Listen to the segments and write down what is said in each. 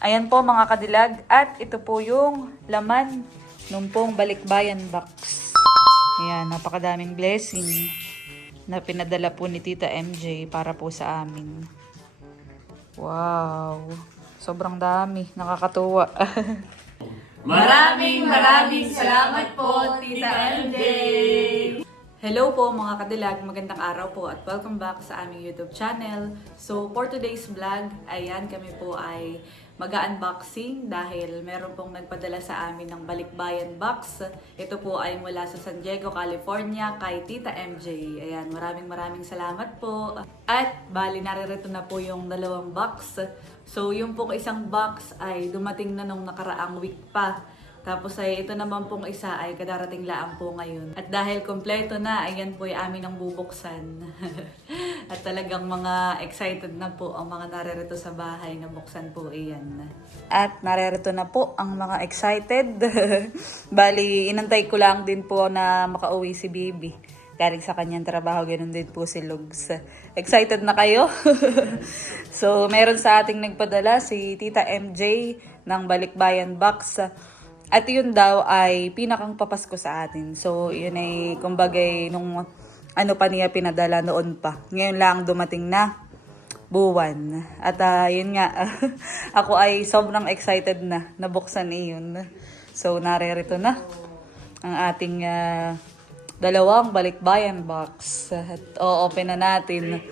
Ayan po mga kadilag. At ito po yung laman nung pong balikbayan box. Ayan, napakadaming blessing na pinadala po ni Tita MJ para po sa amin. Wow! Sobrang dami. Nakakatuwa. Maraming salamat po, Tita MJ! Hello po mga kadilag, magandang araw po at welcome back sa aming YouTube channel. So for today's vlog, ayan kami po ay mag-unboxing dahil meron pong nagpadala sa amin ng balikbayan box. Ito po ay mula sa San Diego, California kay Tita MJ. Ayan, maraming salamat po. At bali naririto na po yung dalawang box. So yung pong isang box ay dumating na nung nakaraang week pa. Tapos ay ito naman pong isa ay kadarating laang po ngayon. At dahil kompleto na, ayan po ay amin ang bubuksan. At talagang mga excited na po ang mga naririto sa bahay na buksan po iyan. At naririto na po ang mga excited. Bali, inantay ko lang din po na makauwi si Bibi. Galing sa kanyang trabaho, ganun din po si Lugs. Excited na kayo? So, meron sa ating nagpadala si Tita MJ ng balikbayan box. At yun daw ay pinakang papasko sa atin. So, yun ay kumbagay nung ano pa niya pinadala noon pa. Ngayon lang dumating na buwan. At yun nga, ako ay sobrang excited na nabuksan iyon. So, naririto na ang ating dalawang balikbayan box. At o-open na natin.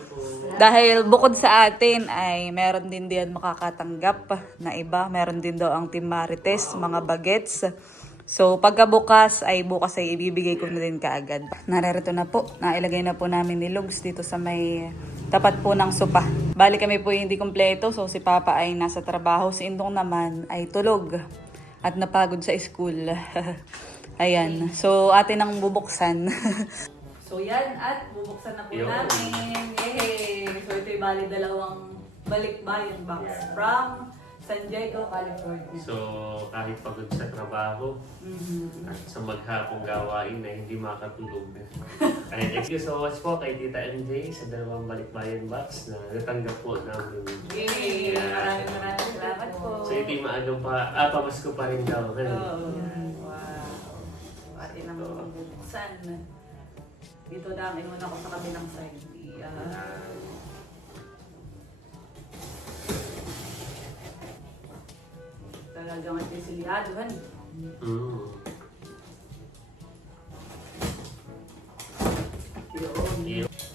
Dahil bukod sa atin ay meron din diyan makakatanggap na iba. Meron din daw ang Team Marites, mga bagets. So pagkabukas ay bukas ay ibibigay ko na din kaagad. Narito na po. Nailagay na po namin ni Lugs dito sa may tapat po ng sopa. Bali kami po hindi kompleto. So si Papa ay nasa trabaho. Si Indong naman ay tulog at napagod sa school. Ayan. So atin ang bubuksan. So yan, at bubuksan na po namin. Yay! So ito yung bali dalawang balikbayan box from San Diego, California. So, kahit pagod sa trabaho, at sa maghapong gawain na hindi makatulog. Ay, thank you so much po kay Tita MJ sa dalawang balikbayan box na natanggap po namin. Yay! Maraming salamat po. So, ito yung maagang pamasko pa rin daw. Wow! Atin ang bubuksan. Dito na, inuna ko sa kabilang side. Talagang at desilyado, han?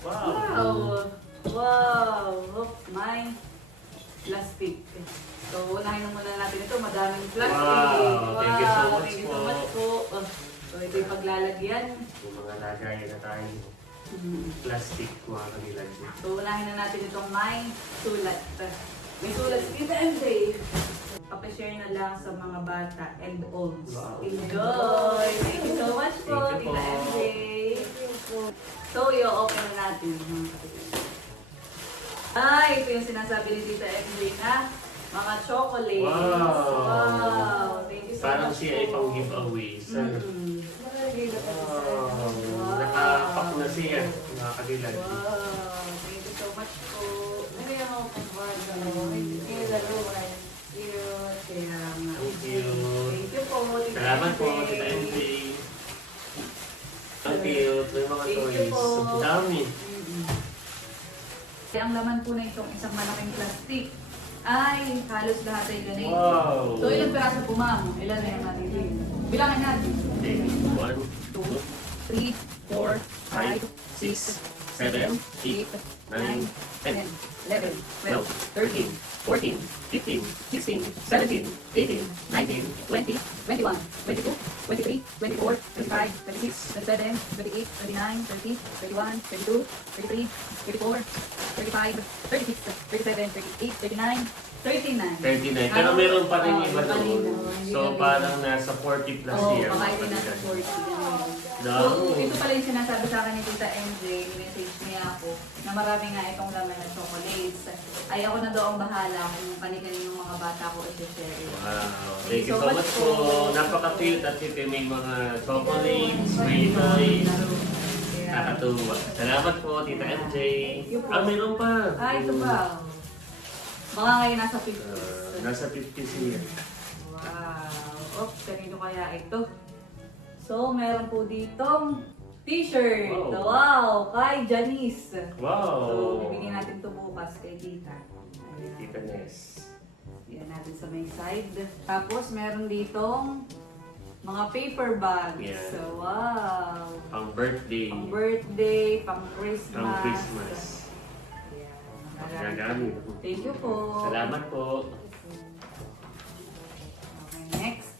Wow! Wow! Look, my plastic. So, unahin muna natin ito. Madaming plastic. Wow! Thank you so much Thank you so much po. So, ito yung paglalagyan. Yung mga lagayan na tayo. Plastic, mga kanilag. So, unahin na natin itong may sulat. May sulat. Tita MJ. Papashare na lang sa mga bata and olds. Wow. Enjoy! Thank you so much po, Thank you Tita po. MJ. So, i-open na natin. Ay, ito yung sinasabi ni Tita MJ na mga chocolates. Wow! Wow! Thank you so Parang much siya ay po. pang-giveaway. Wow. Nakapak na siya, mga kanilag. Wow! Thank you so much po. Ano yung mga Thank you. Thank you po, Tita Salamat po, MJ. Tita MJ. Ang cute. May mga Thank you toys. po. Ang dami. Ang laman po na itong isang malaking plastic ay halos lahat ay ganito. Wow. So ilang piraso po ma'am? Ilan na yung natin? Bilangin natin. Okay. 1, 2, 3, 4, 5, 6, 7, 8, 9, 10, 11, 12, 13, 14, 15, 16, 17, 18, 19, 20, 21, 22, 23, 24, 25, 26, 27, 28, 29, 30, 31, 32, 33, 34, 35, 36, 37, 38, 39, 39. 39. Pero meron pa rin iba doon. doon. So parang nasa 40 plus Oo, year. baka ito nasa 40. So, Dami. ito pala yung sinasabi sa akin ni Tita MJ, message niya ako, na marami nga itong laman ng chocolates. Ay ako na daw ang bahala kung kani-kanino yung mga bata ko i-share. Wow. Thank you so much po. Napaka-cute at ito may mga chocolates, may toys. Nakatuwa. Salamat po, Tita MJ. Thank you po. Ah, meron pa. Ah, ito ba? Baka ngayon nasa 50s. Nasa 50 siya. Wow. Oops, kanino kaya ito? So, meron po ditong t-shirt. Wow. Wow, kay Janice. Wow! So, bibigyan natin ito bukas kay Tita. Ayan. Tita Ness. Yan natin sa may side. Tapos, meron ditong mga paper bags. Yeah. So, wow. Pang birthday. Pang birthday, pang Christmas. Pang Christmas. Ayan. Gagamit. Thank you po. Salamat po. Okay, next.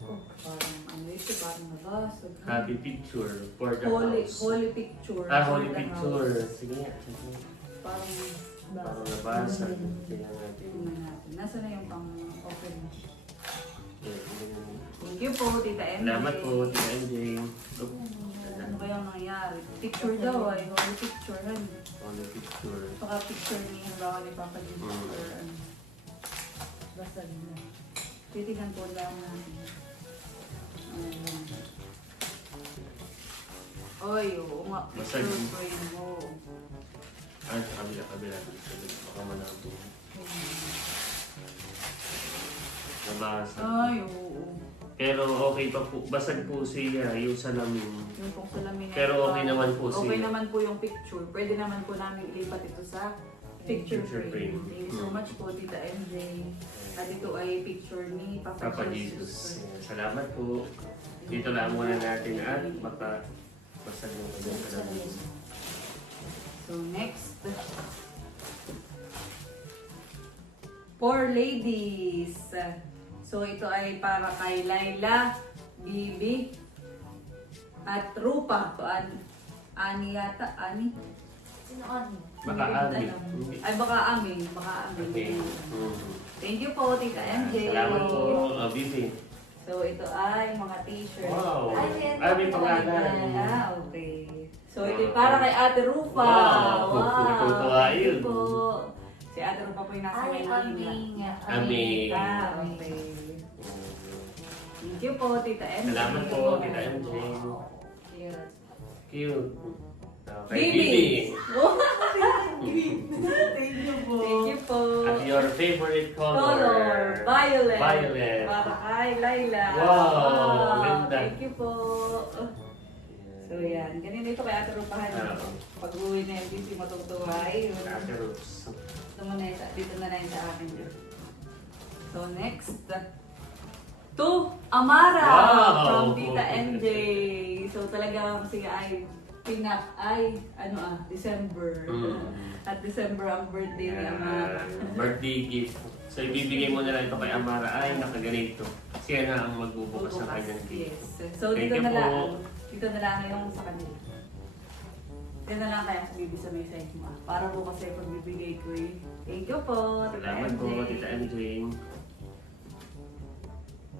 Oh, parang ano ito, parang nabasag. Happy picture for the Holy, house. holy picture. Holy for the picture. house. Sige nga. Sige. Parang Parang nabasa. Tingnan natin. tingnan natin. Nasaan na yung pang open? Yeah, tingnan natin. Thank you po, Tita MJ. Salamat po, Tita MJ. Ano ba yung nangyari? Picture daw ay, holy picture. Ano? Holy picture. Baka picture ni halimbawa ni Papa Jim or ano. Basag na. Titignan po lang natin. Oy, oo nga. Basag. Picture frame mo. Ah, sa kabila. Baka malabo. Nabasa. Ay, oo. Pero okay pa po. Basag po siya. Yung salamin. Yung pong salamin na Pero ito, okay naman po okay siya. naman po yung picture. Pwede naman po namin ilipat ito sa picture Picture frame. frame. Thank you so much po, Tita MJ. At ito ay picture ni Papa, Papa Jesus. Salamat po. Dito lang muna natin at baka basag yung kanyang salamin. So next, for ladies. So ito ay para kay Laila, Bibi, at Rupa. So, Ani yata, Ani? Sino Ani? Baka Hindi amin. alam. Ay baka amin, baka amin. Okay. Thank you po, Tita MJ. Salamat po, Bibi. So ito ay mga t-shirt. Wow. Ay, meron Ay, may pa pangalan. Ah, okay. So ito ay para kay Ate Rupa. Wow. Natutuwa Thank you yun. po. Si Ate Rupa po yung nasa Ay, Maynila. Aming. Ah, okay. Thank you po, Tita MJ. Salamat po, Tita MJ. Cute. Cute. Okay, Bibi. Bibi. Oh, thank you po. Thank you po. At your favorite color? Color, violet. Violet. Para kay Laila. Wow, ganda. Thank you po. So yan, ganyan dito kay Ate Rupahan. Oo. Pag uwi na yung busy matutuwa, ayun. Ate Rose. Dito na rin sa akin yun. So next, to Amara Wow. from Tita MJ. So talagang siya ay December. At December ang birthday ni Amara. Birthday gift. So ibibigay mo na lang ito kay Amara. Ay, nakaganito. Siya na ang magbubukas ng kanyang gift. Yes. So Thank dito you na po. lang. Dito na lang yung sa kanila. Dito na lang kaya sa bibi sa may side mo. Para po kasi pagbibigay ko eh. Thank you po, Tita Salamat MJ. po, Tita MJ.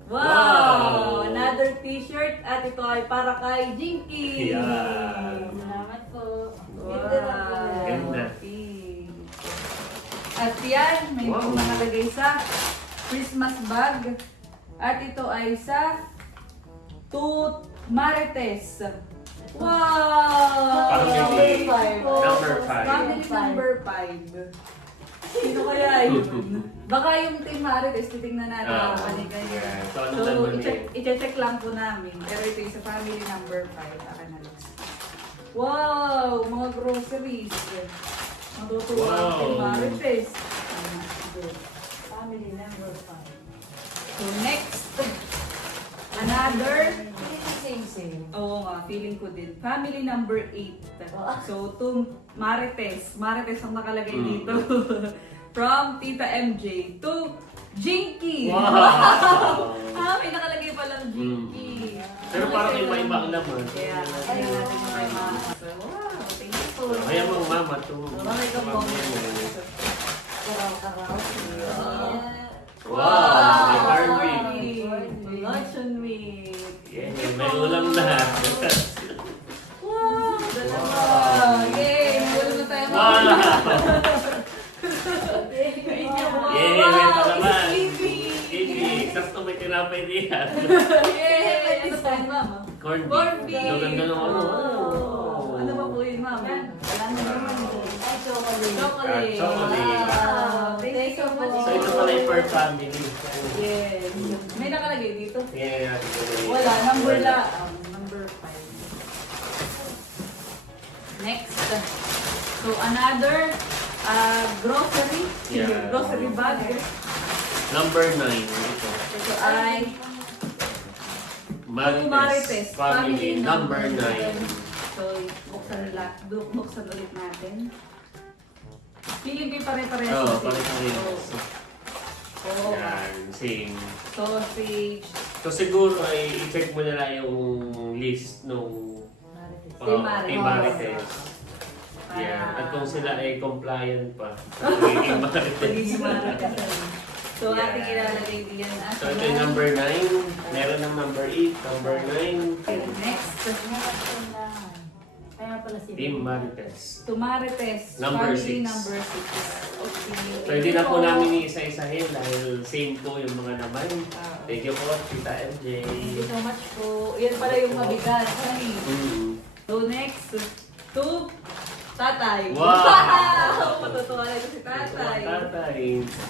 Wow! Wow! Another t-shirt at ito ay para kay Jinky. Yan. Salamat po. Wow! Ganda na po. Ganda. Pink. At yan, may Wow. nakalagay sa Christmas bag. At ito ay sa Tooth Marites. Wow! Parang may Number five. Family number 5. Sino kaya yun? Baka yung Team Marites, titignan natin Ah, kung ano kayo. yeah. So, ano So, naman i-check lang po namin. Pero ito yung sa family number 5. Akin na lang. Wow! Mga groceries. Matutuwa ang Wow. Team Marites. Family number 5. So next, another, Same. oo nga, feeling ko din. Family number 8. So to Marites. Marites ang nakalagay dito. From Tita MJ to Jinky. Wow! May nakalagay palang Jinky. Pero parang iba-iba ang laman. Kaya, kaya natin yung kay Mama. So, wow, thank you po. Kaya mo, mama, ito. Mamay ka po. Karaw-karaw. Wow! May Barbie. Barbie. Luncheon meat. Yeah, may ulam na. Wow! Dalawa! Wow. Yay! Meron na tayo Wow! Yay! Yay! May palaman. It's Ibi, sakto may tinapay diyan. Yay! Ano tayo, Mama? Corn beef. Corn beef! Ang ganda ng ano. Wow. Ano ba po yun, Mama? Wala na naman po. chocolate. Chocolate. Chocolate. Wow. Thank you so much. So ito pala yung per family. Yes. May nakalagay dito? Tingnan natin kung ano yun. Wala. Number la. Number 5. Next. So, another grocery. Yeah. Grocery bag. Number 9. Ito. Ito ay Marites family number 9. So, buksan ulit natin. Feeling ko yung pare-parehas. Oo, kasi. pare-parehas. Oo. Yan, same. Sausage. So siguro ay i-check mo na lang yung list nung Team Marites. Team Marites. Para- Yan. At kung sila ay compliant pa, Team Marites. Pagiging Marites. So, Yeah. ating ilalagay diyan at So ito yung number 9. Meron ng number 8, number 9. next. Kaya pala si Team Marites. Tumarites. Number Family 6. number 6. Okay. So hindi na po namin iisa-isahin dahil same po yung mga naman. Ah. Thank you po, Tita MJ. Thank you so much po. Yan pala yung mabigat. Honey. So next, to tatay. Wow! Matutuwa na ito si tatay. Tatay.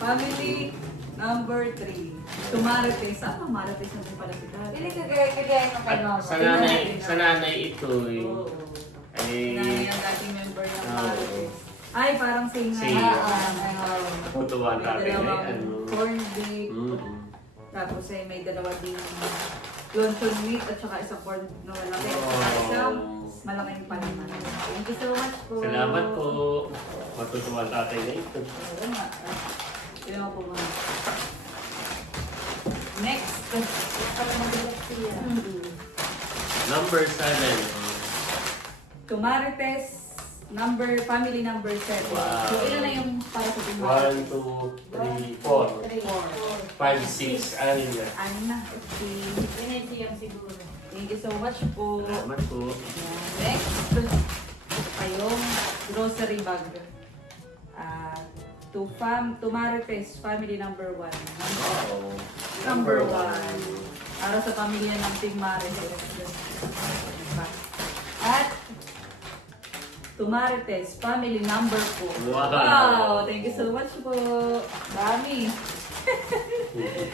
Family number 3. Tumarites. Saan Marites na din pala si tatay? Pili kagaya ng kay mama. At sa nanay ito Oo. ay Nanay ang dating member ng Oo. Marites. Ay, parang same Same. nga. tutuwa May natin ay dalawang ano. corned beef. Mm. Tapos ay may dalawa ding luncheon meat at saka isang corn na malaki. At saka Wow. isang malaking palaman. Thank you so much po. Salamat po. Matutuwa tatay na ito. Oo nga. Yun ako po mga. Next. Para mabigat siya. Number 7. Tumarites. Family number 7. Wow. So, ilan na yung para sa 1, 2, 3, 4, 5, 6, 6 na. Ano na? Okay. Pinasiyang siguro. Thank you so much po. Salamat po. Next, ay yung grocery bag. To Marites, family number 1. Wow. Number 1. Para sa pamilya ng Team Marites. At to Marites, family number 4. Wow. Thank you so much po. Dami.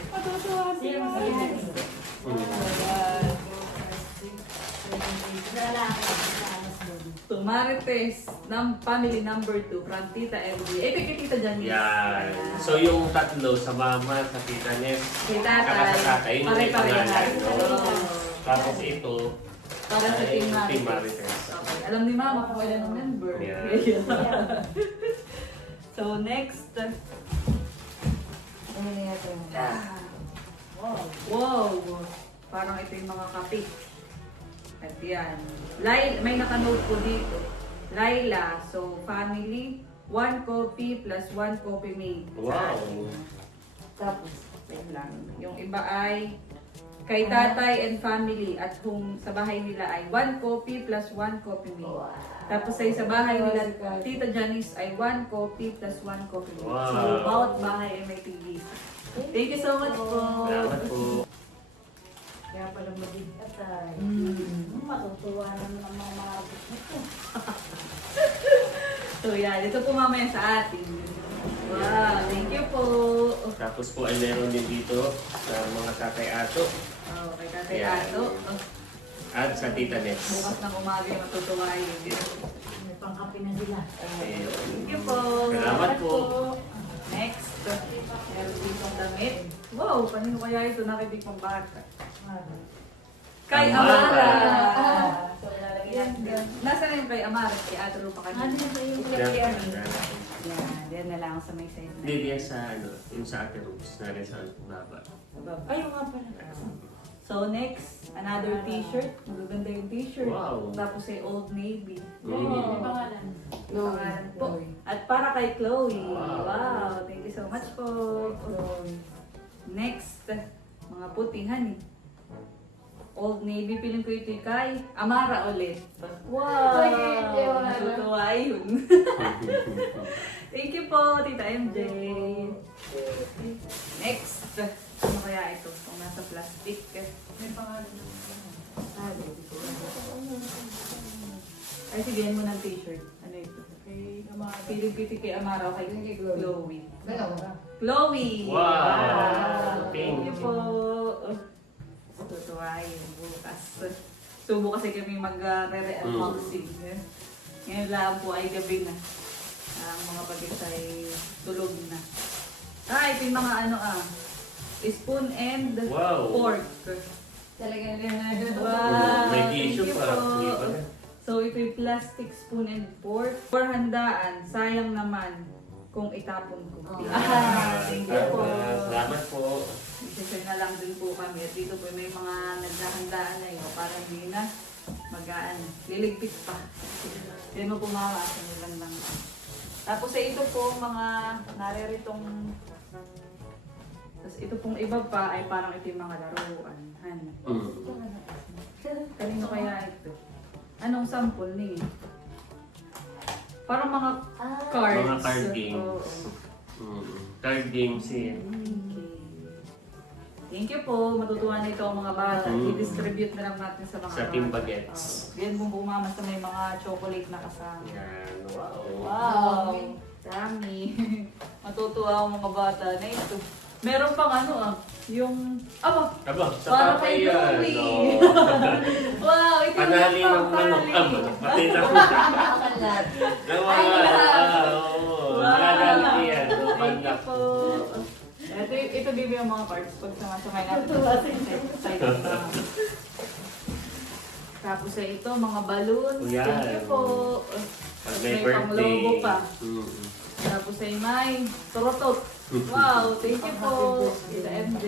Matutuwa si Siyang Marites. Ayan. To Marites, family number 2 from Tita MJ. Kay Tita Janice. Yan. So yung tatlo sa mama, sa tita Nes, Kay saka tatay. sa tatay, yun yung may Pare-parehas. pangalan. No? Oo. Tapos ito, Para sa ay Team Team Marites. Marites. Okay. Alam ni Mama kung kailan ang member. Yeah. So next. Wow! Parang ito yung mga kape. At yan. May naka-note po dito. Laila, so family, 1 coffee plus 1 coffee made. Wow. Tapos, wait lang. Yung iba ay kay tatay and family at sa bahay nila ay 1 coffee plus 1 coffee made. Tapos ay sa bahay nila, Tita Janice ay 1 coffee plus 1 coffee made. Wow. So, bawat bahay ay may tigis. Thank you so much po. Salamat po. Kaya pala mabigat ay. Matutuwa naman ang mga nito. So yan, ito po mamaya sa atin. Wow, thank you po. Tapos po ay meron din dito sa mga tatay ato Oh, kay Tatay Yan. Ato. Oh, at sa tita Nes. bukas ng umaga yung matutuwa yun. May pangkapi na sila. Ayun. Thank you po. Salamat po. Next, meron ditong damit. Wow, kanino kaya ito nakibig pang bata? Kay Amara. Amara. So, lalagyan Yan, natin. yan. Nasaan yung kay Amara? Kay Ato pa kayo. Ano ba yung Yan. lalagyan? Yan, yan na lang sa may side na. Hindi yan sa ano, yung sa ate rooms na rin sa baba. Ay, yung nga pala. So next, another t-shirt. Magaganda yung t-shirt. Wow. Tapos ay Old Navy. May pangalan. Pangalan po. At para kay Chloe. Wow. Wow. Thank you so much po. Next, mga putihan eh. Old Navy, piling ko ito kay Amara ulit. Wow! Ay, ewan na. Natutuwa yun. Thank you po, Tita MJ. Next, ano kaya ito? Kung nasa plastic. May pangalan. Ay, sige, yan mo ng t-shirt. Ano ito? Kay Amara. Piling-piti kay Amara o kay Chloe. Dalawa. Chloe! Wow! Thank you Thank po. Tutuwain bukas. So bukas ay kami mag-re-unboxing. Ngayon lang po ay gabi na. Ang mga bagets ay tulog na. Ito yung mga spoon and Wow. fork. Talaga na. Wow! May Thank tissue you pa. po. Hindi pa rin. So ito yung plastic spoon and fork. For handaan, sayang naman kung itapon ko. Thank you po. Salamat po. Isa-share na lang din po kami. At dito po may mga naghahandaan na yun para hindi na magaan. Liligpit pa. Yan mo po mga lang lang. Tapos ito po mga nariritong. Tapos ito pong iba pa ay parang ito yung mga laruan. Kanino kaya ito? Anong sample niya? Parang mga cards. Mga card games. Oo. Card games yan. Okay. Thank you po. Matutuwa na ito ang mga bata. I-distribute na lang natin sa mga Sa Team Bagets. Yan po bumama sa may mga chocolate na kasama. Yan. Wow. Wow! Dami. Matutuwa ang mga bata na ito. Meron pang yung... Aba! Aba, sa Para papa kay yan. Chloe. No. Wow! Ito yung Panali ng manok. pampali. Pati na po. Nakalat. Wow. Nagagamit yan. Thank you Pandak. po. Ito bibi ang mga cards pag sumasakay natin. Side. Tapos ito, mga balloons. Yan. Thank you po. Pag May may pang birthday. logo pa. Tapos ay may turotot. Wow, thank you po. Tita MJ.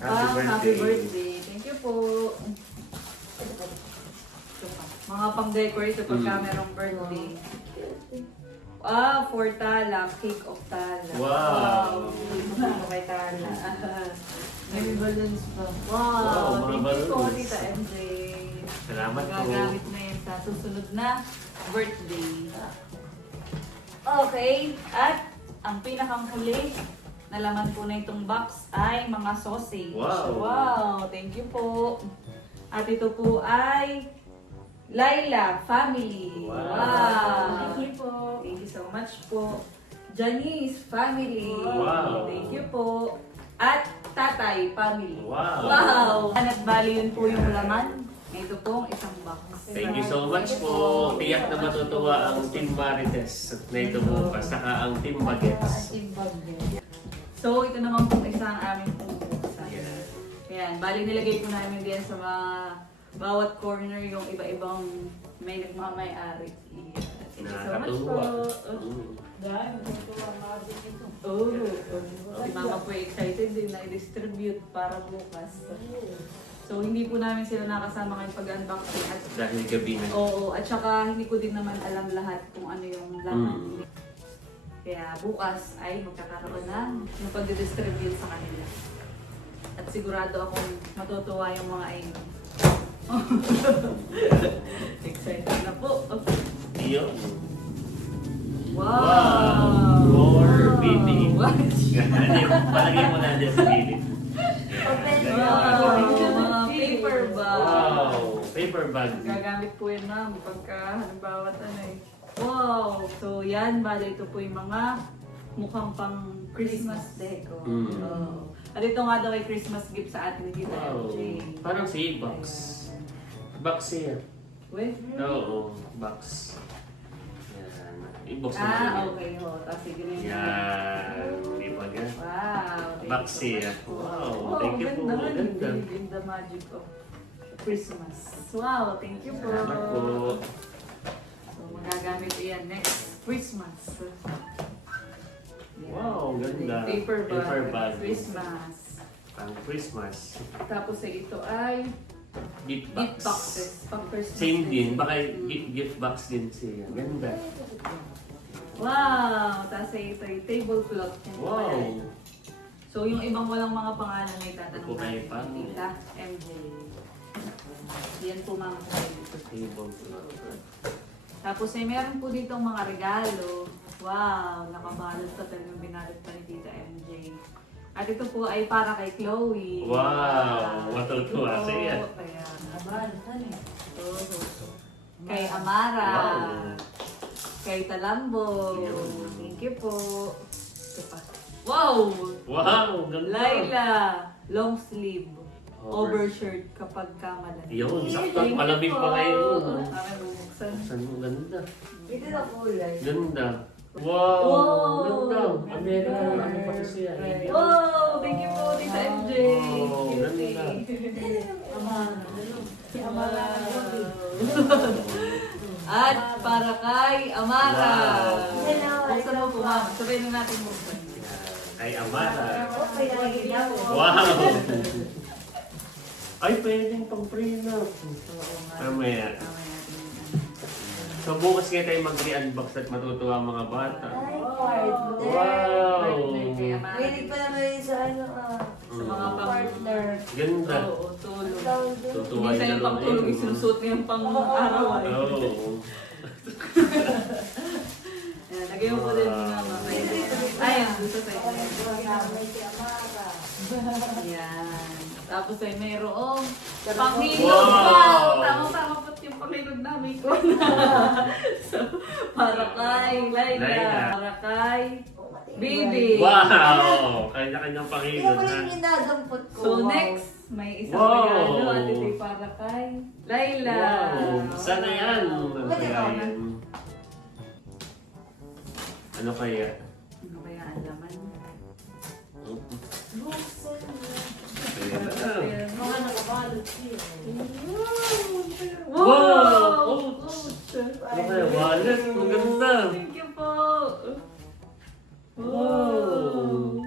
Happy birthday. Thank you po. Ito pa. Mga pang-decorate pagka merong birthday. For Tala, cake of Tala. Wow. Ano kay Tala? May balloons pa. Wow, Wow, mga thank you po, balloons. Tita MJ. Salamat po. Magagamit na yun sa susunod na birthday. Okay, at ang pinakang huli na laman po na itong box ay mga sausage. Wow. Wow, thank you po. At ito po ay Laila Family. Wow. Thank you po. Thank you so much po. Janice Family. Wow. Thank you po. At Tatay Family. Wow. Wow! At bali yun po yung laman. Ito pong isang box. Thank you so much po. Tiyak na matutuwa ang Team Marites na ito bukas. Saka ang Team Bagets. So, ito naman pong isang aming pong buksan. Yan. Ayan, bali nilagay po namin din sa mga bawat corner yung iba-ibang may nagmamay-ari. Thank you so much po. Nakakatuwa. Dahil, matutuwa mga din ito. Si Mama po excited din na i-distribute para bukas. So, hindi po namin sila nakasama ngayong pag-unboxing. At Dahil gabi na. oo, at saka hindi ko din naman alam lahat kung ano yung laman. Kaya bukas ay magkakaroon na yung pag-distribute sa kanila. At sigurado akong matutuwa yung mga ayun. Excited na po. Iyo. Wow! More bidding. What? Palagay mo na dyan sa gilid. Wow! Mga paper bag. Wow! Paper bag. Gagamit po yun ma'am pagka halimbawa Wow! So yan, bali ito po yung mga mukhang pang Christmas deco. Oh. At ito nga daw ay Christmas gift sa atin ni Tita Wow. MJ. Parang si box. Box siya. Wait. Oo, box. Yan. I-box mo siya. Okay ho. Tapos sige na yun. Yan. Hindi pa gan. Wow. thank Box you so siya. much po. Wow. Oh, Thank you po. ganda. Ganda. In the magic of Christmas. Wow. Thank you po. Salamat po. So magagamit yan next Christmas. Yan. Wow, ganda. Paper bag. Paper bag. Christmas. Pang Christmas. Tapos ito ay Gift box. gift boxes. Pang Christmas. Same din. Baka gift box din siya. Ganda. Wow! Tapos ito yung tablecloth. Yan po pala. Wow. So yung ibang walang mga pangalan ay Ito tatanong po kayo pa. Tita MJ. Yan po mga dito. Table. Tapos ay meron po dito mga regalo. Wow! Nakabalot pa talagang binalot pa ni Tita MJ. At ito po ay para kay Chloe. Wow! Matutuwa Ito, siya. Ayan. Abal, ano eh? Ito. Kay Amara. Wow. Kay Talambo. Yun. Thank you po. Ito pa. Wow! Wow, ganda. Laila, long sleeve. Over- Overshirt kapag kamalan. Yun, sakto. Malamig pa ngayon. Akin bubuksan. Saan mo ganda? Ito na kulay. Ganda. Wow! Wow! Ganda. American. Ano pa ito siya? Wow! Thank you po, Tita MJ. Wow, ganda. Amara. Si Amara. At para kay Amara. Wow. Buksan mo po, ma'am. Sabay na natin buksan. Kay Amara. Okay, lagi na po. Wow! Ay, pwedeng pang prenup. Mamaya. Mamaya natin yun. So bukas nga tayo mag-re-unbox at matutuwa ang mga bata. Ay, partner. Wow! Partner kay Amara. Mahilig pa naman yun sa ano Sa mga partner. Ganda. Oo, tulog. Tawag doon. Tutuwa Hindi sa yung pang tulog, isinusuot niya yung pang araw ay. Oo. Ayan, lagay mo po din yung mama. Ayan, dito sa inyo. May si Amara. Ayan. Tapos ay mayroong panghilod Wow! pa. Tama-tama po yung panghilod namin ko so, para kay Laila. Laila. Para kay Bibi. Wow! Kanya-kanyang Kaya pangilod ko ha. yung ginadampot ko. So Wow. next, may isang Wow! regalo at ito ay para kay Laila. Wow! Sana yan. Ano kaya yan? Ano kaya? Ano kaya ang laman? Buksan mo. Ayan na. Mga nakabalot siya. Wow! Wow! Coach! Ano kaya? Wallet? Ang ganda! Thank you po! Wow!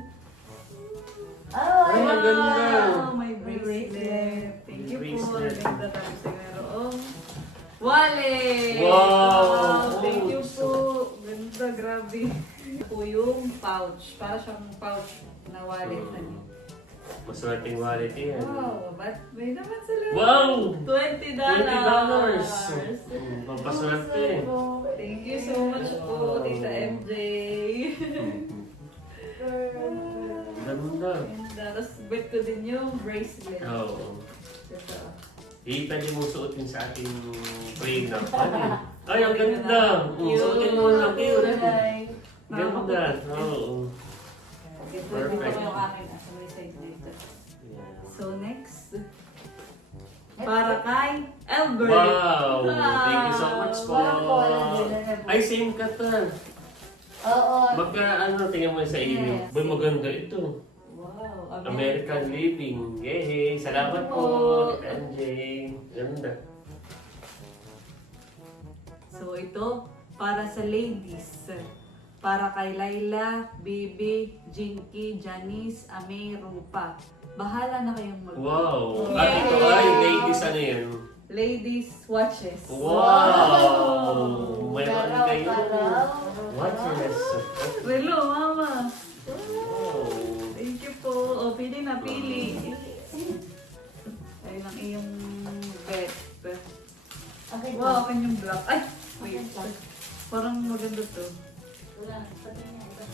Ay, Ay, ang ganda. May bracelet. Thank you po. Bracelet. Ganda tapos ay merong wallet. Wow! Thank you po. Ganda, grabe. Ito po yung pouch. Para siyang pouch na wallet. Maswerteng wallet yan. Wow, but may naman sila. Wow! $20. Pampaswerte. Thank you so much po, Tita MJ. Ganda. Ganda. Tapos bet ko din yung bracelet. Oo. Ito. Pwede mo suotin sa ating prenup. Ay, ang ganda! Suotin mo lang cute. Ganda. Oo. Perfect. Perfect. Yung akin. Asa may size dito. Yeah. So next, para kay Albert. Wow! Thank you so much po. Wow. Ay, same ka ta. Oo. Magka, ano, tingnan mo sa inyo. Yes. Boy, maganda ito. Wow, American Living. Yay! Salamat po, Tita MJ. Ganda. So ito, para sa ladies. Para kay Laila, Bibi, Jinky, Janice, Ame, Rupa. Bahala na kayong mag- Wow! Yay! At ito ay ladies ano yan? Ladies watches. Wow! Mayroon Karaw, kayo. karaw. Watches. Relo, mama. Wow! Thank you po. O, pili na, pili. Ayun ang iyong bet. Okay, Wow, kanyang black. Ay! Wait. Parang maganda to. wala. Pati niya ito.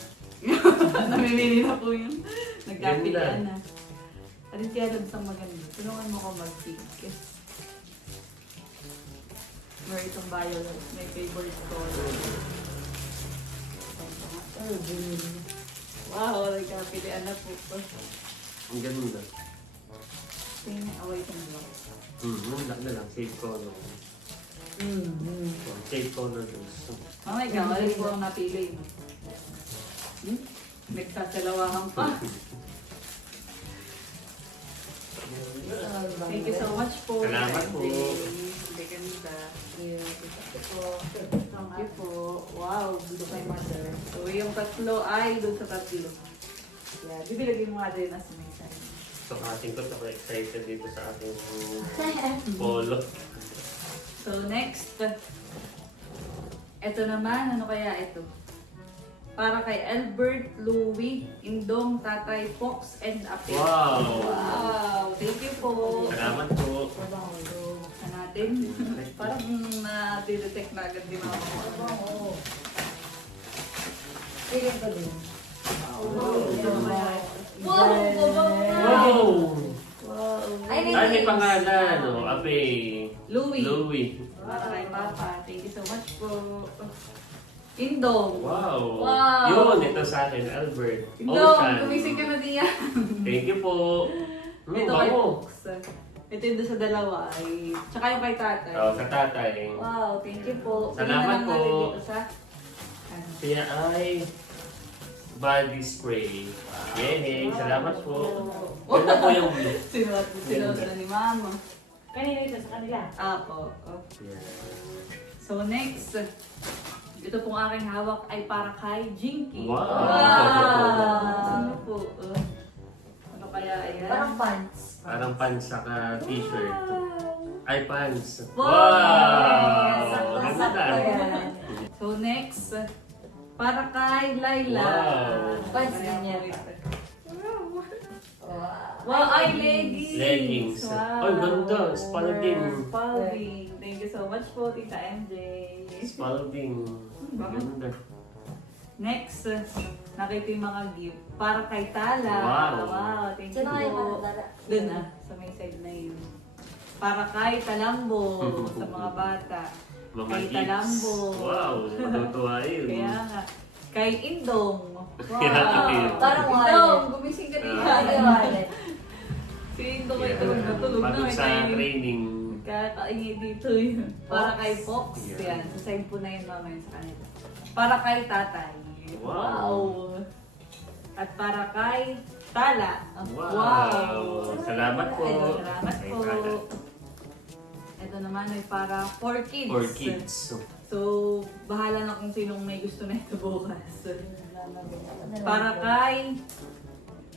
Namimili na po yun. Nagkapilian Ganda. na. Alin kaya lang sa maganda? Tulungan mo ko mag-pick. Or itong violet. My favorite color. Wow, nagkapilian na po. Ang ganda. Tingnan niya, away itong black. Wala lang. Safe color. Safe color. Oh my God, alin po ang napili mo? Nagsasalawahan pa. Thank you so much po. Salamat po. Hindi ganda. Thank you po. Wow, gusto kay mother. So yung tatlo ay doon sa tatlo. Yeah, bibilagin mo nga din as may sign. So, ating ko ako excited dito sa ating polo. So next, ito naman, ano kaya ito? Para kay Albert, Louie, Indong, Tatay, Fox, and Ape. Wow! Wow! Thank you po. Salamat po. Buksan natin. Parang na-detect na agad din ako. Oo. Sige pa din. Wow! Wow! Ay, Ay, may pangalan. Oh, Ape. Louie. Louie. Para kay Papa. Thank you so much po. Indong. Wow. Wow. Yun, ito sa akin, Albert. Indong, Ocean. gumising ka na diyan. Thank you po. Ito kay Bango. Fox. Ito yung doon sa dalawa. Ay, tsaka yung kay tatay. Oh, sa tatay. Wow, thank you po. Salamat Tingnan lang natin po. dito sa... Ano? Siya ay body spray. Yay, salamat po. Ganda po yung blue. Sinuot na ni Mama. Kanina ito sa kanila. Apo. Oh. Yeah. So next, ito pong aking hawak ay para kay Jinky. Wow. Ano po? Ano kaya ayan? Parang pants. Parang pants saka t-shirt. Ay, pants. Wow. Sakto-sakto yan. So next, para kay Laila. Wow. Pants Ayan din yan. po ito. Wow. Wow, ay leggings! Leggings. Wow. Ay, ganda. Spalding. Spalding. Thank you so much po, Tita MJ. Spalding. Ganda. Next, nakita yung mga gift para kay Tala. Wow. Thank you Saan kayo po. para? Doon sa may side na yun. Para kay Talambo, sa mga bata. Mga Kay gifts. Talambo. Wow, matutuwa yun. Kaya nga. Kay Indong. Wow. Parang Indong, wallet. gumising ka din. Ay, wallet. Si Indong ay tulog na tulog na. Pagod May sa timing. training. Kakaingi dito yun. Para kay Fox. Yeah. Yan. Sa side po na yun mamaya sa kanila. Para kay Tatay. Wow. At para kay Tala. Wow. Salamat po. Salamat Kay po. Tala. Ito naman ay para 4 kids. For kids. So, bahala na kung sinong may gusto na ito bukas. Para kay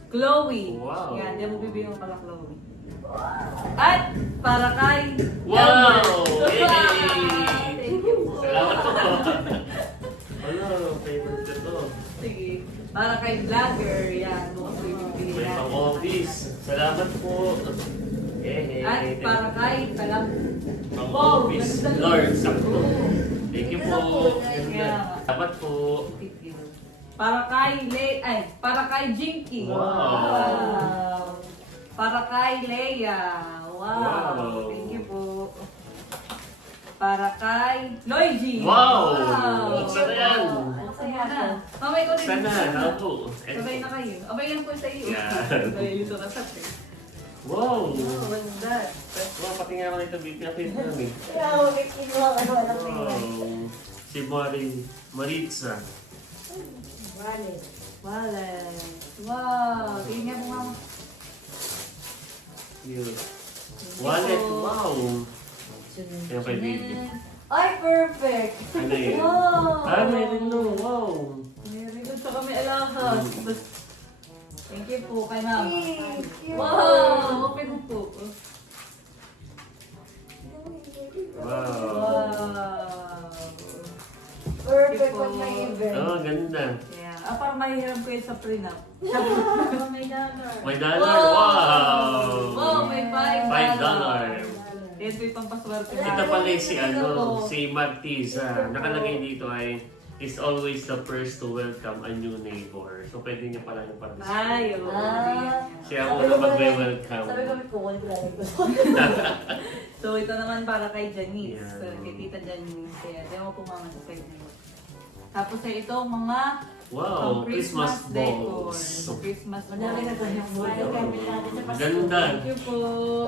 Chloe. Wow. Yan, di mo bibigyan mo pala Chloe. At para kay Wow! Elmer. Yay! Thank you po. Salamat po. Ano, favorite ko to. Sige. Para kay Vlogger. Yan, bukas ko ibibigay May natin. pang-office. Salamat po. Yay! At para kay Talam. Pang-office. ganda. Lord, sakto. Thank you po. Yeah. Salamat po. Para kay para kay Jinky. Wow. Para kay Leia. Wow. Wow. Thank you po. Para kay Loigi. Wow. Buksan na yan. Buksan mo na. Mamay ko din. Sana, ako. Sabay na kayo. Abay yan po sa iyo. Yan. Dahil ito na sa atin. Wow. Oh, what's that? Wow, pati nga ako nito bigyan namin. Kaya ako, may kinuha ka naman ang tingnan. Wow. Si Maritza. Wallet. Wallet. Wow. Tingnan mo mama. Cute. Wallet. Wow. Yan kay baby. Ay, perfect! Ano yun? Wow! Ah, meron no. Wow. Meron doon sa kami alahas. Thank you po kay ma'am. Thank you. Wow! Open mo po. Wow. Wow! Perfect pag may event. Oh, ganda. Yeah. Parang mahihiram ko yun sa prenup. May dollar. May dollar. Wow. Wow, may $5. $5. Ito yung pampaswerte Ito na. pala si Martiz. Nakalagay dito ay is always the first to welcome a new neighbor. So pwede niya pala yung participate. Ay, oo. Siya ang una magwe-welcome. Sabi ko, may kukunin ko lang ito. So ito naman para kay Janice. Yeah. Kay Tita Janice. Kaya di mo po mama sa side na yun. Tapos ay ito mga Wow, pang Christmas decor. balls. Christmas Madami na to yung balls. ball. Ganda. Thank you po.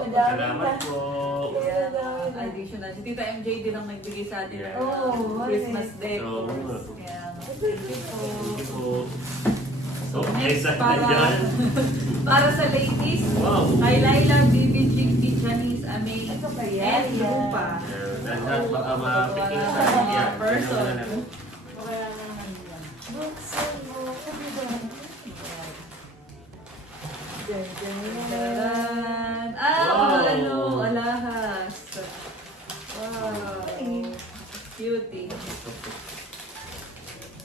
Salamat po. Yeah, additional. Si Tita MJ din ang nagbigay sa atin ng Yeah. Oh, Christmas Oo. decors. Kaya, thank you po. Thank you po. So, Next, isa na para, dyan. para sa ladies, Wow. kay Laila, Bibi, Jinky, Janice, Amay, Ito pa yan. and Lupa. Lahat baka makapikita tayo yan. Person. Buksan mo. Taran! Wow. Ano, alahas. Wow. Cutie.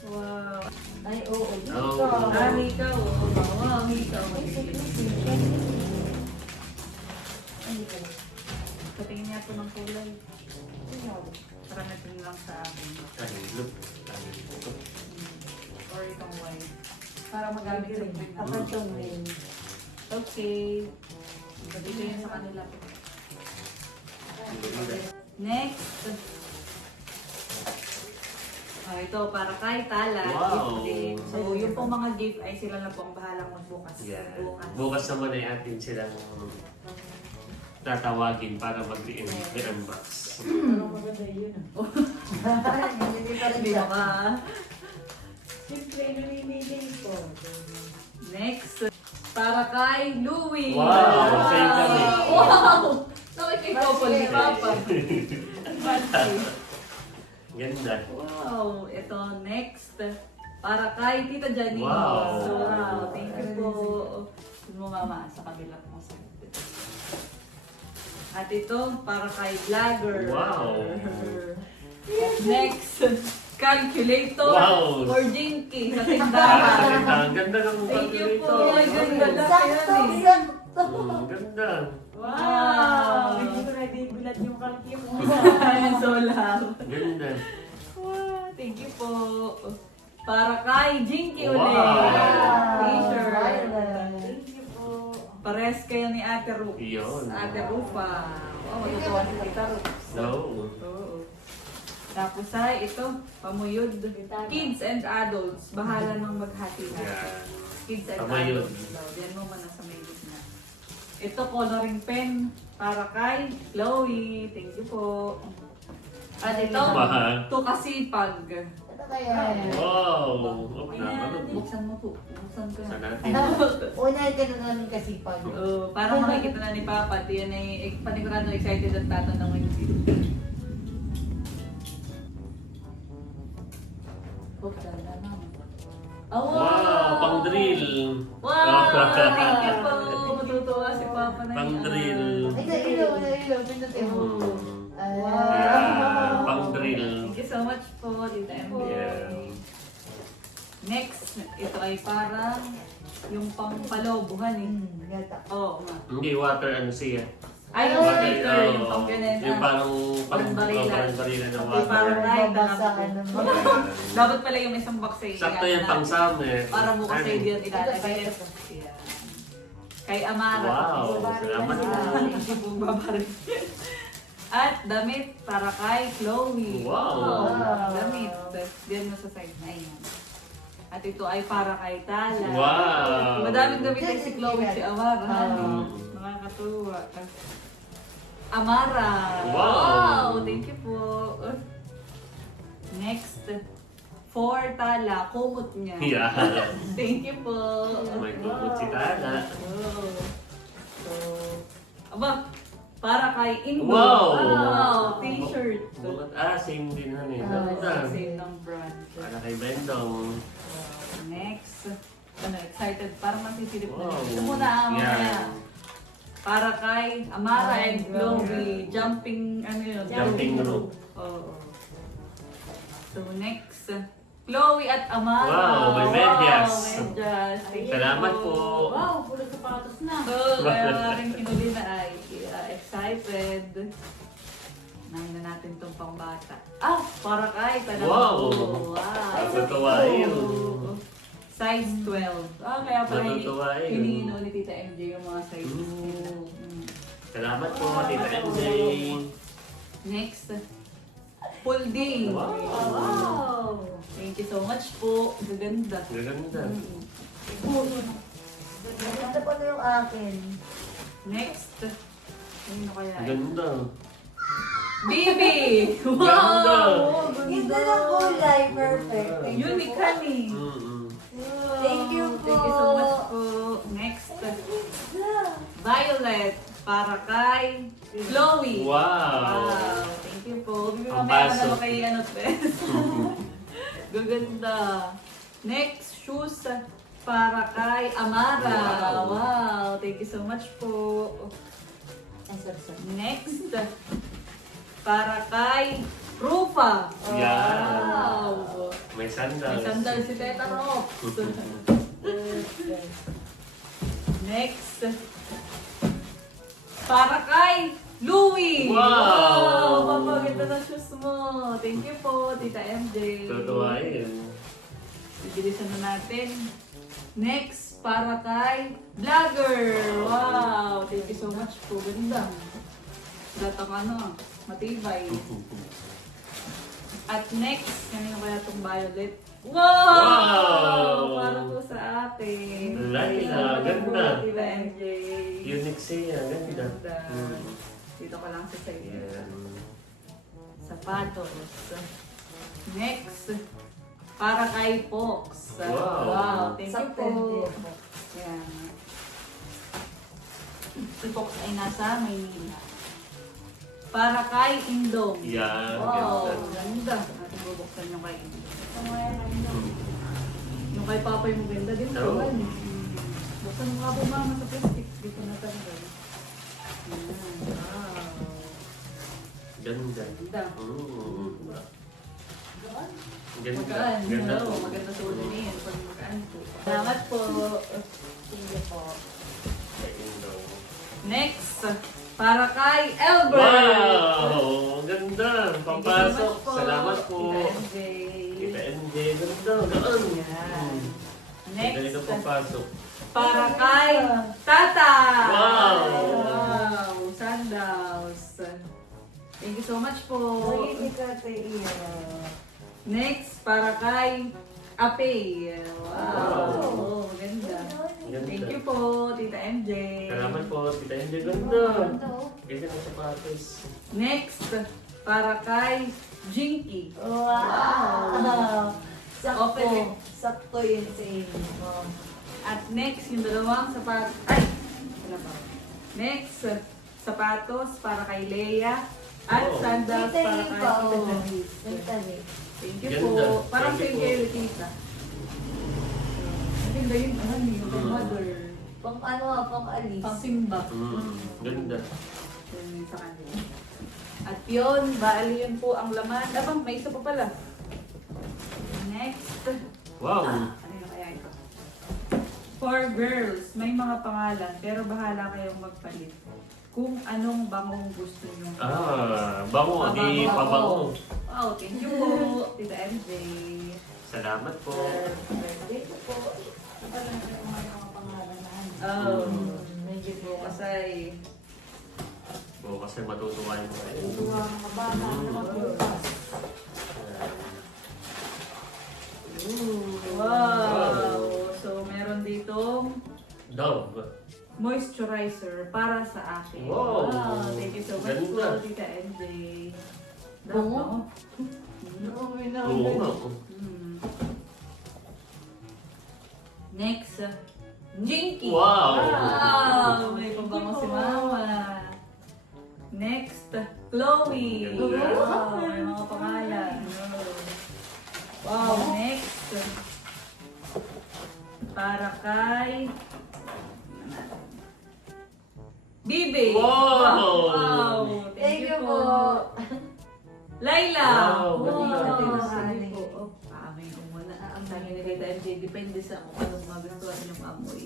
Wow. Ay, oo. Dito. Oh. Hikaw. Wow, hikaw. Patingin niya po ng kulay. Para natin lang sa akin. Look. Or itong white. Para magamit sa print. Kapag tumingin. Okay. Dito yun sa kanila. Next. Ito, para kay Tala. Wow. Gift din. So, yung pong mga gift ay sila na po ang bahalang magbukas. Yan. Bukas. Bukas naman ay atin silang tatawagin para mag-unbox. Pero maganda yun. Hindi pa rin Hindi siya. ka. Simple, namimili ko. Next, para kay Louie. Wow, sa'yo kami. Wow! Nakikikopol ni Papa. Ganda. Wow! Ito, next. Para kay Tita Janine. Wow. So, wow. Thank you po. Doon mo mama sa kabilang mo. At ito, para kay Vlogger. Wow. Next, calculator Wow. for Jinky sa Ah, tindahan. ang ganda ng Thank you po. calculator. Ay, ganda lang Sakto, yan eh. sakto. Ganda. Wow. Hindi ko na bibilad yung kalki mo. Ayan, so lang. Ganda. Wow, thank you po. Para kay Jinky Wow. ulit. Wow. T-shirt. Thank you po. Pares kayo ni Ate Ruth. Yun. Ate Rufa. Wow, matutuwa si Tita Ruth. No. Oo. Tapos ay ito, pamuyod. Kids and adults. Bahala nang maghati na. Yan. Kids and Pamayod. adults daw. Diyan mo man nasa may gitna. Ito, coloring pen. Para kay Chloe. Thank you po. At ito, Mahal. to kasipag. Ito kaya. Wow. Okay na. Ayan, buksan mo po. Buksan ko Sa na. natin. Una ka na namin kasipag. Para makikita na ni Papa, at yan ay panigurado excited at tatanungin si Buksan na naman. Oh, Wow, pang drill. Wow! Thank you po! Matutuwa si Papa na Pang yan. drill. Ay, sa ilo, pindutin mo. Yan, pang drill. Thank you so much po, Tita MJ. Yeah. Next, ito ay parang yung pang palobuhan eh. Yata. Oo nga. Hindi, water ano siya. Ay, yung Water, filter, yung oh, pang ganun. yung parang Parang barilan. parang barilan ng Okay, water. parang right. Babasaan ng mga. Dapat pala yung isang box ay Sakto yan iyan pang natin. summer. Para bukas ay diyan ilalagay. Ito, ito. Yan. Kay Amara. Wow, salamat Wow, po. hindi po babari. At damit para kay Chloe. Wow. Damit. Diyan mo sa side na yan. At ito ay para kay Tala. Wow. Madaming damit ay si Chloe, si Amara. Mm. Nakakatuwa. Amara. Wow. Thank you po. Next. For Tala. Kumot niya. Yeah. Thank you po. May kumot si Tala. Oh. So, aba, para kay Indo. Wow. T-shirt. Same din han eh. Ah, Ganda. same ng brand. Para kay Bendong. Next. Ano, excited. Parang masisilip na. Wow. Ito muna, mamaya. Yan. Para kay Amara and Chloe. Jumping, ano yun? Jumping rope. Oo. So, next. Chloe at Amara. Wow, may medyas. Wow, medyas. Thank you Salamat po. Wow, puro sapatos na. So, kaya rin kinuli na ay excited. Nahin na natin itong pangbata. Ah, para kay Tala. Wow. Wow. Natutuwa yun. Size 12. Ah, kaya pala Natutuwa yun. hinihingi ni Tita MJ yung mga sizes Mm. nila. Mm. Salamat po, Tita MJ. Next, full day. Wow. Wow. Thank you so much po. Gaganda. Gaganda. Ito pa na yung akin. Next. Ano kaya? Ganda. Bibi! Ganda. Wow! Ganda ng kulay. Perfect. Thank you Unique po. honey. Mm-mm. Thank you po. Thank you so much po. Next, Violet. Para kay Chloe. Wow. Thank you po. Bibi, Ang mamaya baso. na kay ano, Pes. Gaganda. Next, shoes para kay Amara. Wow. Wow. Thank you so much po. Ay, sorry. Next, para kay Rufa. Yan. Wow. May sandals. May sandal si Teta Rox. Next, para kay Louie. Wow. Papaganda na shoes mo. Thank you po, Tita MJ. Tutuwa yun. Ibilisan na natin. Next, para kay Vlogger. Wow. Thank you so much po. Ganda. Datang ano, matibay. At next, kanino kaya itong violet? Wow! Wow! Para po sa akin. Laila, ganda. Diba, MJ? Unique siya, ganda. Ganda. Dito ko lang sa sa'yo. Yan. Sapatos. Next, para kay Fox. Wow. Thank you Sakto po. din po. Ayan. Si Fox ay nasa Maynila. Para kay Indong. Yan, Wow, ganda. ganda. Natin bubuksan yung kay Indong. Yung kay Papa yung ganda din po. Oo. Buksan mo nga po mama sa plastic. Dito na tanggal. Ayan. Wow. Ganda. Ganda. Ganda. Magaan. Ganda Oo, po. maganda sa ulo niyan. Pag magaan po. Salamat po. Sige po. Next, para kay Albert. Wow! Ganda. Pampasok. Thank you so much po. Salamat po. Tita MJ. Kita MJ. Ganda. Gaan. Yan. Next. Ganito Next, papasok. para kay Tata. Wow. Wow. Sandals. Thank you so much po. Magiging ka iya. Next, para kay Ape. Wow. Wow. Maganda. Ganda. Thank you po, Tita MJ. Salamat po. Kita MJ. Ganda. Ganda ng sapatos. Next, para kay Jinky. Wow! Sakto. Open. Sakto yun sa inyo. At next, yung dalawang sapatos. Ay! Wala pa. Next, sapatos para kay Leia. At Oh. sandals Kita para yun kay pa. Tita Oh. Janice. Nagtali. Thank you Ganda. po. Parang Thank same you kay po. Letita. Maganda yun. Ano yun? Kay mother. Pang ano, pang alis. Pang simba. Ganda. Yun yung sa kanila. At yun, bali yun po ang laman. Abang, may isa pa pala. Next. Wow. Ano yung kaya ito? For girls, may mga pangalan, pero bahala kayong magpalit. Kung anong bangong gusto nyo. Bango. Di pabango. Wow, thank you po, Tita MJ. Salamat po. Birthday ko po. Parang yung mga pangalan na ano. Oh, Medyo po. kasi Kasi matutuwa yung mga yun. Tuwa mga bata na magbukas. wow. So, meron ditong Dove. moisturizer para sa akin. Wow. Thank you so much Ganda. po, Tita MJ. Bango? Oo nga. Hmm. Next, Jinky. Wow. Wow! May pabango si Mama. Next, Chloe. Ganda. Wow, may mga pangalan. Wow, next. Para kay Bibi. Wow. Thank you po. po. Laila. Wow, ganda. Sabi ko, oh, amoy ko muna. Ang sabi ni Tita MJ, depende sa kung anong magustuhan yung amoy.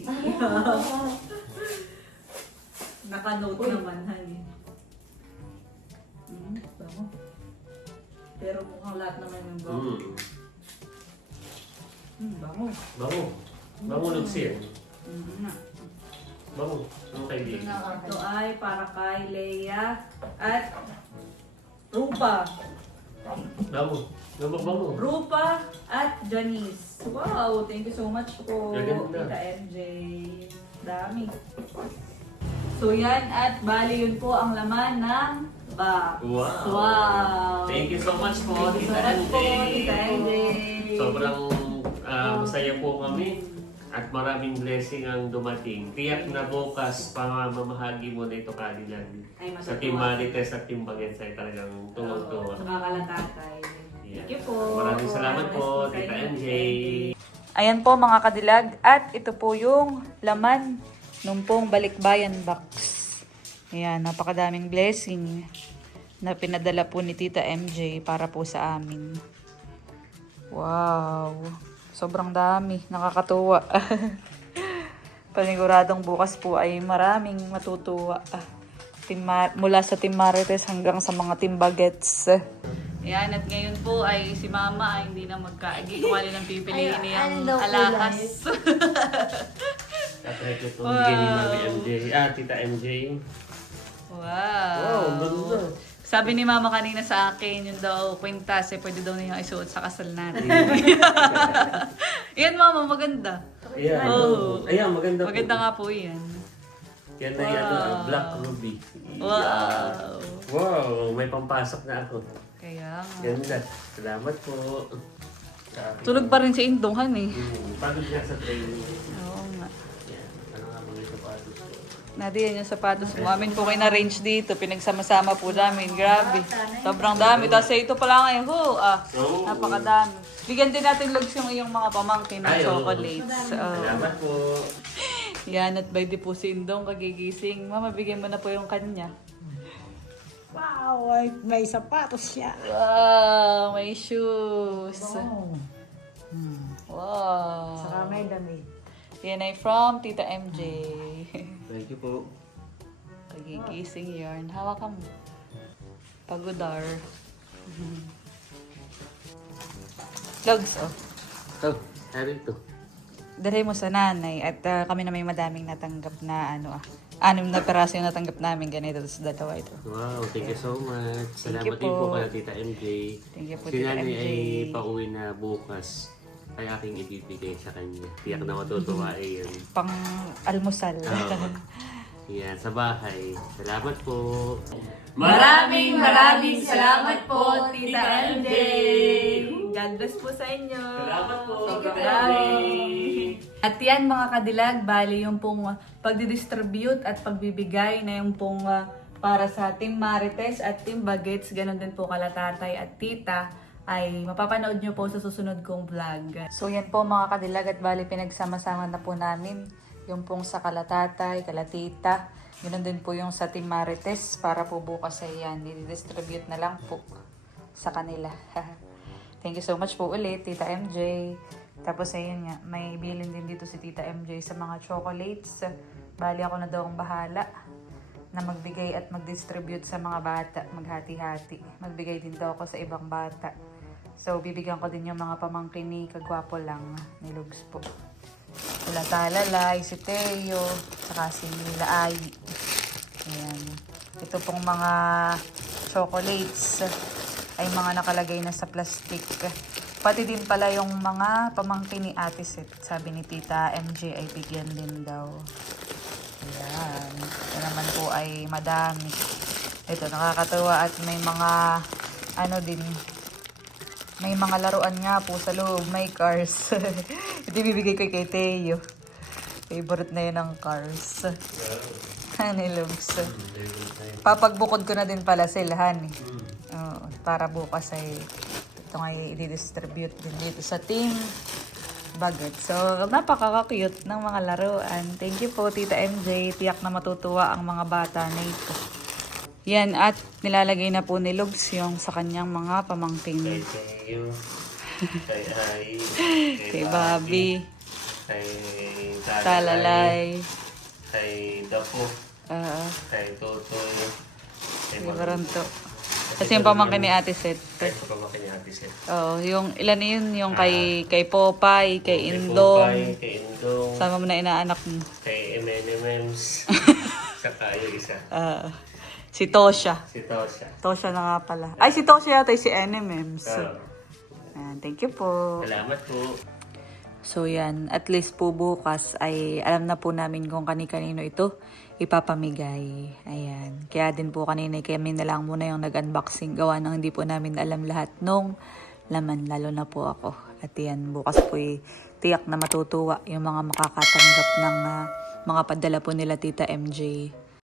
Naka-note naman, honey. Bango. Pero mukhang lahat naman yung bango. Bango. Bango. Bango nagsiyan. Nga. Bango. Ano kaibigan? Ito ay para kay Leia at Rupa. Bango. Bango. Rupa at Janice. Wow, thank you so much po, Gaganda. Tita MJ. Dami. So yan, at bali yun po ang laman ng box. Wow. Wow. Thank you so much po, Thank you so Tita much po, MJ. Tita MJ. Sobrang masaya po kami at maraming blessing ang dumating. Tiyak na bukas, pamamahagi mo na ito kanilang Ay, sa matutuwa. Team Marites at Team Bagets ay talagang tuwang-tuwa. Sa kakalatay. Thank you po. Maraming salamat po, Sa Tita inyo, MJ. Ayan po mga kadilag, at ito po yung laman nung pong balikbayan box. Ayan, napakadaming blessing na pinadala po ni Tita MJ para po sa amin. Wow! Sobrang dami, nakakatuwa. Paniguradong bukas po ay maraming matutuwa. Mula sa Team Marites hanggang sa mga Team Bagets. Ayan, at ngayon po ay si Mama ay hindi na magkaagi kung alin ang pipiliin Ay, niyang ano po alakas. Tatry ko itong bigay ni Mami MJ. Tita MJ. Wow! Wow, ang ganda. Sabi ni Mama kanina sa akin, yun daw, kwintas, pwede daw niya isuot sa kasal natin. Yan, Mama, maganda. Ayan, Oh. ayan, maganda po. Maganda nga po yan. Yan na yan, Black Ruby. Wow! Wow, may pampasok na ako. Kaya nga. Ganda. Salamat po. Sa akin. Tulog pa rin si Indong, han eh. Pagod nga sa training. Oo nga. Yan. Ano nga mga sapatos ko? Nadiyan yung sapatos mo. Amin po kayo na-range dito. Pinagsama-sama po namin. Grabe. Sobrang dami. Tapos ito pala ngayon. Oo. Napakadami. Bigyan din natin logs yung iyong mga pamangkin ng Ay, oo. chocolates. Salamat po. Yan, at by the po si Indong kagigising. Mama, bigyan mo na po yung kanya. Wow, ay, may sapatos siya. Wow, may shoes. Wow. Wow. Saka may damit. Yan ay from Tita MJ. Thank you po. Kagigising yarn. Hawakan mo. Pagodar. Logs, oh. Oh, hari ito. Dalhin mo sa nanay at kami na may madaming natanggap na 6 na peraso yung natanggap namin ganito sa dalawa ito. Wow, thank you so much. Thank you Salamat din po po. kay Tita MJ. Thank you po, Si Tita Nanay MJ. ay pauwi na bukas. Ay aking ibibigay sa kanya. Tiyak na matutuwa ay yun. Pang almusal. Oo. Yan, sa bahay. Salamat po. Maraming salamat po, Tita MJ. God bless po sa inyo. Salamat po, Tita Bye. At yan mga kadilag, bali yung pong pagdidistribute at pagbibigay na yung pong para sa Team Marites at Team Bagets, ganun din po kala tatay at tita, ay mapapanood nyo po sa susunod kong vlog. So yan po mga kadilag at bali pinagsama-sama na po namin yung pong sa kala tatay, kala tita, ganun din po yung sa Team Marites para po bukas ay yan, i-distribute na lang po sa kanila. Thank you so much po ulit, Tita MJ. Tapos ayun nga, may bilin din dito si Tita MJ sa mga chocolates. Bali ako na daw ang bahala na magbigay at mag-distribute sa mga bata, maghati-hati. Magbigay din daw ako sa ibang bata. So, bibigyan ko din yung mga pamangkin ni Kagwapo lang, ni Lugs po. Sila Talalay, si Teo, saka si Laay. Ayan. Ito pong mga chocolates ay mga nakalagay na sa plastic. Pati din pala yung mga pamangkin ni Ate Seth. Sabi ni Tita MJ ay bigyan din daw. Ayan. Ito naman po ay madami. Ito, nakakatawa at may mga din, may mga laruan nga po sa loob. May cars. Ito ibibigay ko kay Teo. Favorite na yun ang cars. Honey Lugs. Papagbukod ko na din pala sila, honey. Oo, para bukas ay ito nga i-distribute din dito sa Team Baget. So, napaka-cute ng mga laruan. Thank you po, Tita MJ. Tiyak na matutuwa ang mga bata na ito. Yan, at nilalagay na po ni Lugs yung sa kanyang mga pamangkin. Kay Teo, kay Ai, Kay Bobby, kay Talalay, kay Dapo, kay Totoy, kay kay Baranto. Kasi yung pamangkin ni Ate Seth. Kay pamangkin ni Ate Seth. Oo, yung ilan na yun? Yung kay Popeye, kay Indong. Kay Indong, Sama mo na inaanak mo. kay M&M's, saka yung isa. Si Tosha. Si Tosha. Tosha na nga pala. Ay, si Tosha yata si NMMs. Thank you po. Salamat po. So yan, at least po bukas ay alam na po namin kung kani-kanino ito ipapamigay. Ayan. Kaya din po kanina kami na lang muna yung nag-unboxing. Gawa nang hindi po namin alam lahat nung laman, lalo na po ako. At yan, bukas po tiyak na matutuwa yung mga makakatanggap ng mga padala po nila Tita MJ.